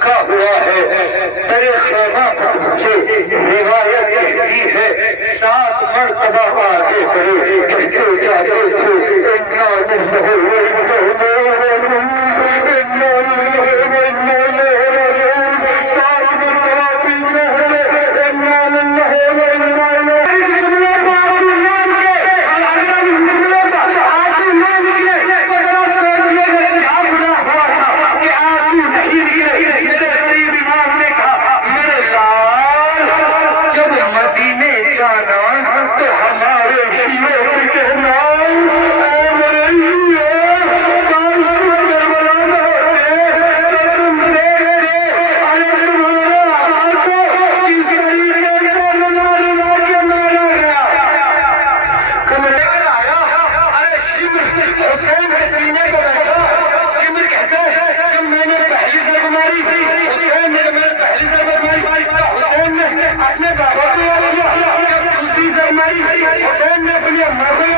लिखा हुआ है, तेरे खेमा पर पहुंचे, रिवायत कहती है 7 मरतबा आगे बढ़े, कहते जाते थे इन्ना लिल्लाहि व इन्ना इलैहि राजिऊन। 7 मरतबा पीछे हटे, इन्ना लिल्लाहि व इन्ना इलैहि तो हमारे शिवे से कहना हुसैन ने अपनी